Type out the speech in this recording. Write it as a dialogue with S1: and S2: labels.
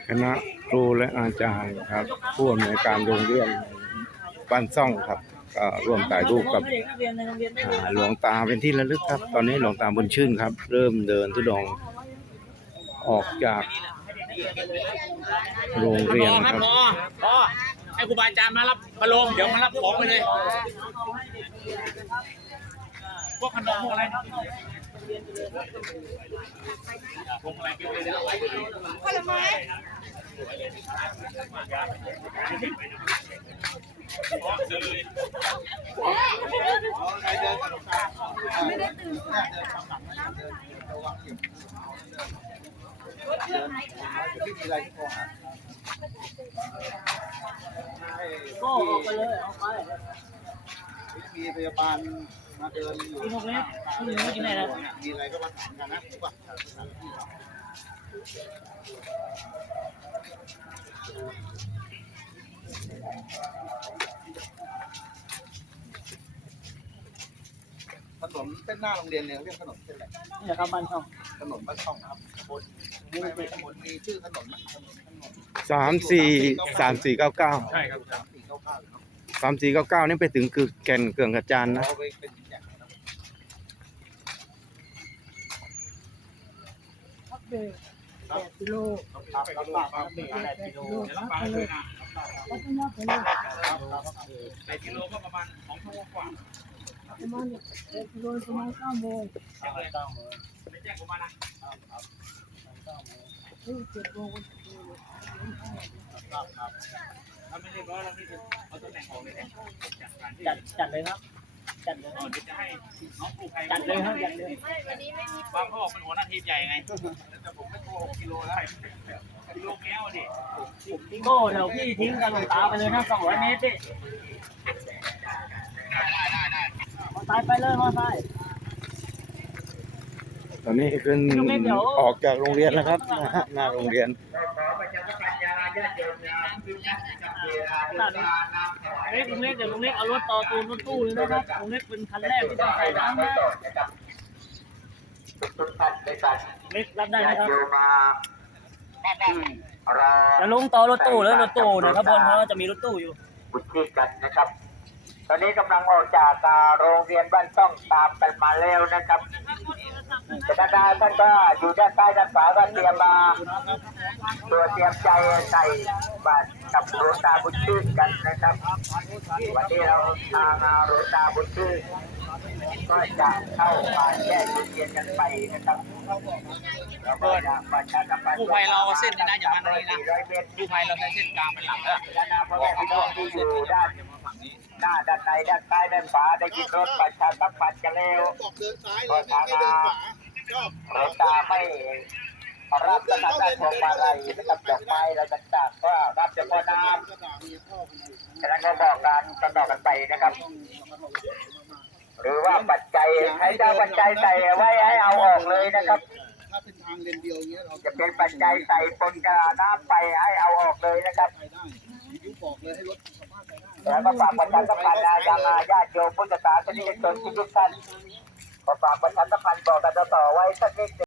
S1: คณะครูและอาจารย์ครับผู้อำนวยการโรงเรียนบ้านซ่องครับก็ร่วมถ่ายรูปกับหลวงตาเป็นที่ระลึกครับตอนนี้หลวงตาบุญชื่นครับเริ่มเดินธุดงค์ออกจากโรงเรียนครับ
S2: พอให้ครูบาอาจารย์มารับมาลงเดี๋ยวมารับของไปเลยพวกขนมพวกอะไรพวกอะไรกินเลยผลไม้
S3: ไม่ได้ตื่นก็ออกไปเลยออกไปมีพยาบาลมาเดินอยู่ที่พวกนี้ที่นี่กินไหนนะมีอะไรก็มาถามกันนะถูกป่ะถนนเส้นหน้าโรงเรียนเนี่ยเรียกถนนเส้นอะไรเนี่ยครับบ้านช่องถนนบ้านช่องครับบนนี่เป็นถนนมีชื่อถนนไหมถนน
S1: 3499
S2: ใช่ครับ
S1: 3499นี่ไปถึงคือแก่นเกืองกระจานนะ
S3: 8 กิโล
S2: 8 กิโลก็ประมาณ2 ชั่วโมงกว่า
S3: ประมาณ8 กิโลประมาณ9 โมง
S2: ไม่แจ้งผมมานะ
S3: 7 โมง
S2: ถ้าไม่เรียบร้อยเราไม่ถึงเอาตำแหน่งออกเลยนะ
S3: จัดเลยครับจัดเลย
S2: เดี๋ยวจะให้น้องกู้ภัย
S3: จัดเลยครับจัดเลย
S2: บางเขาบอกเป็นหัวหน้าทีมใหญ่ไงแต่ผมไม่โกหกกิโลแล้วกิโลแก้วดิ
S3: โก้เดี๋ยวพี่ทิ้งกันหลงตาไปเลยนะ200 เมตรดิมอไซค์ไปเลยมอไซค์
S1: ตอนนี้ขึ้นออกจากโรงเรียนแล้วครับหน้าโรงเรียน
S3: ลุงเล็กเดี๋ยวลุงเล็กเอารถต่อตูนรถตู้เลยนะครับลุงเล็กเป็นคันแรกที่ต้องใส่น้ำนะเล็กรับได้ไหมครับจะลงต่อรถตู้แล้วรถตู้เนี่ยขบวนเขาจะมีรถตู้อยู่
S4: บุญชื่นกันนะครับตอนนี้กำลังออกจากโรงเรียนบ้านซ่องตามกันมาแล้วนะครับคณะท่านก็อยู่ด้านใต้ด้านขวาก็เตรียมมาตัวเตรียมใจใส่บาตรกับหลวงตาบุญชื่นกันนะครับวันนี้เราทางหลวงตาบุญชื่นก็จะเข้ามาแยกเรียนกันไปนะครับเราก็จะประชาสัมพันธ์
S2: กู้ภัยเราเส้นนี้นะอย่างนั้นเลยนะกู้ภัยเราใช้เส้นกลางเป็นหลักแล้ว
S4: พ่อแม่พี่น้องที่อยู่ด้านหน้าด้านในด้านใต้ด้านขวาได้ยินรถประชาสัมพันธ์กันแล้วก็ทางหลวงตาไม่รับประทานได้พวงมาลัยนะครับดอกไม้เราต่างๆก็รับเฉพาะน้ำฉะนั้นก็บอกกันต่อกันไปนะครับหรือว่าปัจจัยใครจะปัจจัยใส่ไว้ให้เอาออกเลยนะครับ
S5: ถ้าเป็นทางเลนเดียวอย่างเงี้ยเรา
S4: จะเป็นปัจจัยใส่ปนกระน้ำไปให้เอาออกเลยนะครับ
S5: ยุบบอกเลยให้รถสามารถไปได้
S4: แล้วก็ฝากประชาสัมพันธ์ยังญาติโยมพุทธศาสนิกชนทุกท่านก็ฝากประชาสัมพันธ์บอกกันต่อไว้สักนิด